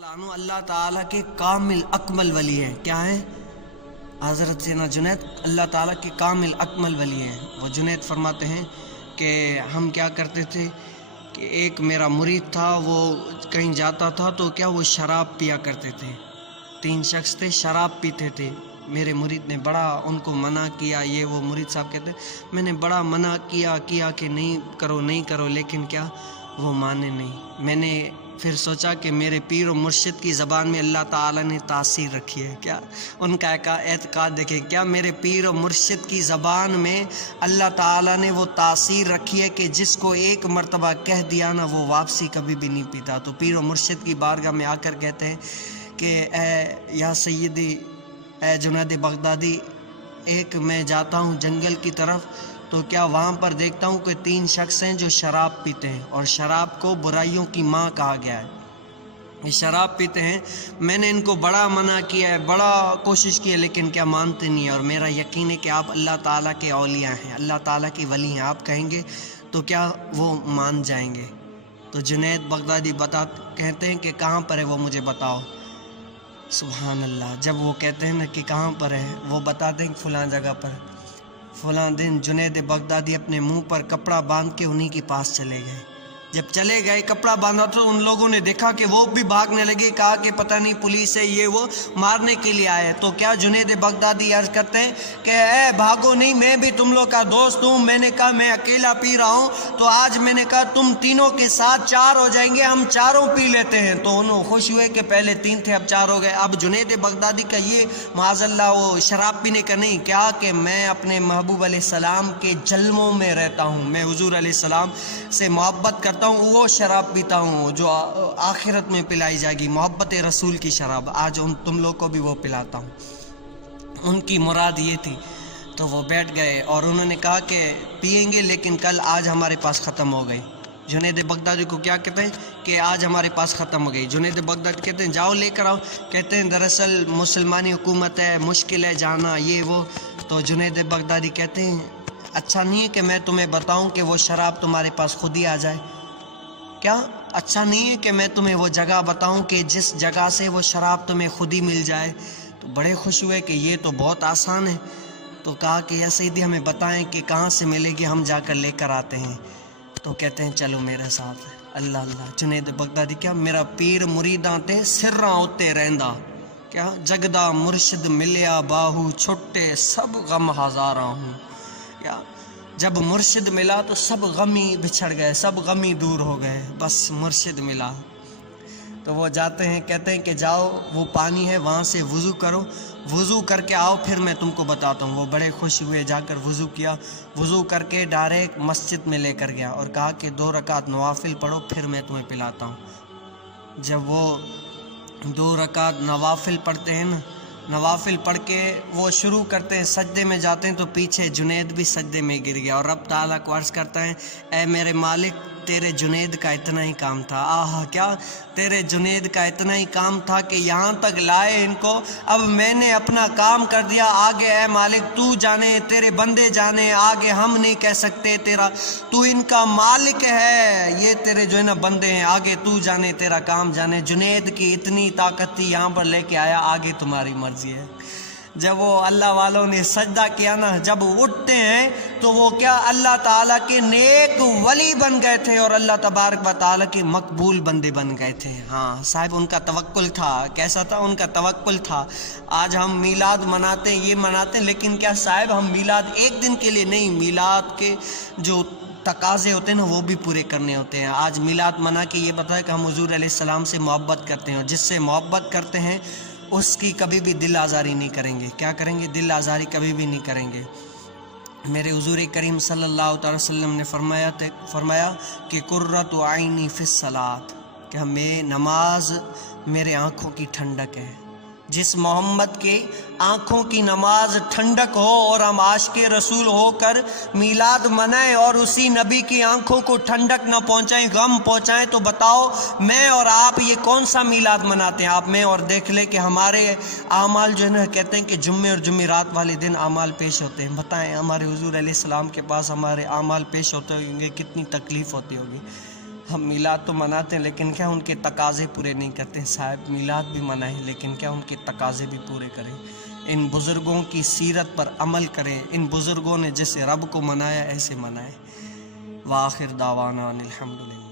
اللہ تعالیٰ کے کامل اکمل ولی ہیں. کیا ہیں؟ حضرت سیدنا جنید اللہ تعالیٰ کے کامل اکمل ولی ہیں. وہ جنید فرماتے ہیں کہ ہم کیا کرتے تھے کہ ایک میرا مرید تھا، وہ کہیں جاتا تھا تو کیا وہ شراب پیا کرتے تھے. 3 شخص تھے، شراب پیتے تھے. میرے مرید نے بڑا ان کو منع کیا. یہ وہ مرید صاحب کہتے ہیں میں نے بڑا منع کیا کہ نہیں کرو لیکن کیا وہ مانے نہیں. میں نے پھر سوچا کہ میرے پیر و مرشد کی زبان میں اللہ تعالیٰ نے تاثیر رکھی ہے. کیا ان کا اعتقاد دیکھیں، کیا میرے پیر و مرشد کی زبان میں اللہ تعالیٰ نے وہ تاثیر رکھی ہے کہ جس کو ایک مرتبہ کہہ دیا نا وہ واپسی کبھی بھی نہیں پیتا. تو پیر و مرشد کی بارگاہ میں آ کر کہتے ہیں کہ اے یا سیدی، اے جنید بغدادی، ایک میں جاتا ہوں جنگل کی طرف تو کیا وہاں پر دیکھتا ہوں کہ 3 شخص ہیں جو شراب پیتے ہیں، اور شراب کو برائیوں کی ماں کہا گیا ہے. یہ شراب پیتے ہیں. میں نے ان کو بڑا منع کیا ہے، بڑا کوشش کی ہے، لیکن کیا مانتے نہیں ہیں. اور میرا یقین ہے کہ آپ اللہ تعالیٰ کے اولیاء ہیں، اللہ تعالیٰ کی ولی ہیں. آپ کہیں گے تو کیا وہ مان جائیں گے. تو جنید بغدادی کہتے ہیں کہ کہاں پر ہے وہ مجھے بتاؤ. سبحان اللہ. جب وہ کہتے ہیں نا کہ کہاں پر ہے، وہ بتاتے ہیں فلاں جگہ پر. فلاں دن جنید بغدادی اپنے منہ پر کپڑا باندھ کے انہی کے پاس چلے گئے. جب چلے گئے کپڑا باندھا تو ان لوگوں نے دیکھا کہ وہ بھی بھاگنے لگے. کہا کہ پتہ نہیں پولیس ہے، یہ وہ مارنے کے لیے آئے. تو کیا جنید بغدادی عرض کرتے ہیں کہ اے بھاگو نہیں، میں بھی تم لوگ کا دوست ہوں. میں نے کہا میں اکیلا پی رہا ہوں، تو آج میں نے کہا تم تینوں کے ساتھ 4 ہو جائیں گے، ہم چاروں پی لیتے ہیں. تو انہوں خوش ہوئے کہ پہلے 3 تھے اب 4 ہو گئے. اب جنید بغدادی کا یہ معاذ اللہ وہ شراب پینے کا نہیں، کیا کہ میں اپنے محبوب علیہ السلام کے جلووں میں رہتا ہوں، میں حضور علیہ السلام سے محبت کرتا ہوں. وہ شراب پیتا ہوں جو آخرت میں پلائی جائے گی، محبت رسول کی شراب. آج تم لوگ کو بھی وہ پلاتا ہوں. ان کی مراد یہ تھی. تو وہ بیٹھ گئے اور انہوں نے کہا کہ پئیں گے لیکن کل آج ہمارے پاس ختم ہو گئی. جنید بغدادی کو کیا کہتے ہیں کہ آج ہمارے پاس ختم ہو گئی. جنید بغدادی کہتے ہیں جاؤ لے کر آؤ. کہتے ہیں دراصل مسلمانی حکومت ہے، مشکل ہے جانا، یہ وہ. تو جنید بغدادی کہتے ہیں اچھا نہیں ہے کہ میں تمہیں بتاؤں کہ وہ شراب تمہارے پاس خود ہی آ جائے. کیا اچھا نہیں ہے کہ میں تمہیں وہ جگہ بتاؤں کہ جس جگہ سے وہ شراب تمہیں خود ہی مل جائے. تو بڑے خوش ہوئے کہ یہ تو بہت آسان ہے. تو کہا کہ یا سیدی ہمیں بتائیں کہ کہاں سے ملے گی، ہم جا کر لے کر آتے ہیں. تو کہتے ہیں چلو میرے ساتھ. اللہ اللہ. جنید بغدادی کیا میرا پیر مریداں تے سراں اوتے رہندا. کیا جگدا مرشد ملیا باہو چھٹے سب غم ہزاراں ہوں. یا جب مرشد ملا تو سب غمی بچھڑ گئے، سب غمی دور ہو گئے، بس مرشد ملا. تو وہ جاتے ہیں، کہتے ہیں کہ جاؤ وہ پانی ہے وہاں سے وضو کرو، وضو کر کے آؤ پھر میں تم کو بتاتا ہوں. وہ بڑے خوش ہوئے، جا کر وضو کیا. وضو کر کے ڈائریکٹ مسجد میں لے کر گیا اور کہا کہ 2 رکعت نوافل پڑھو پھر میں تمہیں پلاتا ہوں. جب وہ 2 رکعت نوافل پڑھتے ہیں نا، نوافل پڑھ کے وہ شروع کرتے ہیں، سجدے میں جاتے ہیں تو پیچھے جنید بھی سجدے میں گر گیا اور رب تعالیٰ کو عرض کرتا ہے اے میرے مالک تیرے جنید کا اتنا ہی کام تھا. آہا کیا تیرے جنید کا اتنا ہی کام تھا کہ یہاں تک لائے ان کو. اب میں نے اپنا کام کر دیا، آگے اے مالک تو جانے، تیرے بندے جانے، آگے ہم نہیں کہہ سکتے. تو ان کا مالک ہے، یہ تیرے جو ہے نا بندے ہیں، آگے تو جانے، تیرا کام جانے. جنید کی اتنی طاقت تھی، یہاں پر لے کے آیا، آگے تمہاری مرضی ہے. جب وہ اللہ والوں نے سجدہ کیا نا، جب اٹھتے ہیں تو وہ کیا اللہ تعالیٰ کے نیک ولی بن گئے تھے اور اللہ تبارک و تعالیٰ کے مقبول بندے بن گئے تھے. ہاں صاحب ان کا توکل تھا. کیسا تھا ان کا توکل تھا. آج ہم میلاد مناتے ہیں، یہ مناتے ہیں، لیکن کیا صاحب ہم میلاد ایک دن کے لیے نہیں، میلاد کے جو تقاضے ہوتے ہیں نا وہ بھی پورے کرنے ہوتے ہیں. آج میلاد منا کے یہ بتایا کہ ہم حضور علیہ السلام سے محبت کرتے ہیں، اور جس سے محبت کرتے ہیں اس کی کبھی بھی دل آزاری نہیں کریں گے. کیا کریں گے؟ دل آزاری کبھی بھی نہیں کریں گے. میرے حضور کریم صلی اللہ تعالی وسلم نے فرمایا کہ قرۃ عینی فی الصلاۃ، کہ ہمیں نماز میرے آنکھوں کی ٹھنڈک ہے. جس محمد کے آنکھوں کی نماز ٹھنڈک ہو اور ہم عاشق رسول ہو کر میلاد منائیں اور اسی نبی کی آنکھوں کو ٹھنڈک نہ پہنچائیں، غم پہنچائیں، تو بتاؤ میں اور آپ یہ کون سا میلاد مناتے ہیں؟ آپ میں اور دیکھ لیں کہ ہمارے اعمال جو ہے نا، کہتے ہیں کہ جمعے اور جمعرات والے دن اعمال پیش ہوتے ہیں. بتائیں ہمارے حضور علیہ السلام کے پاس ہمارے اعمال پیش ہوتے ہوں گے، کتنی تکلیف ہوتی ہوگی. ہم میلاد تو مناتے ہیں لیکن کیا ان کے تقاضے پورے نہیں کرتے ہیں۔ صاحب میلاد بھی منائیں لیکن کیا ان کے تقاضے بھی پورے کریں، ان بزرگوں کی سیرت پر عمل کریں، ان بزرگوں نے جیسے رب کو منایا ایسے منائیں۔ وآخر دعوانا الحمدللہ۔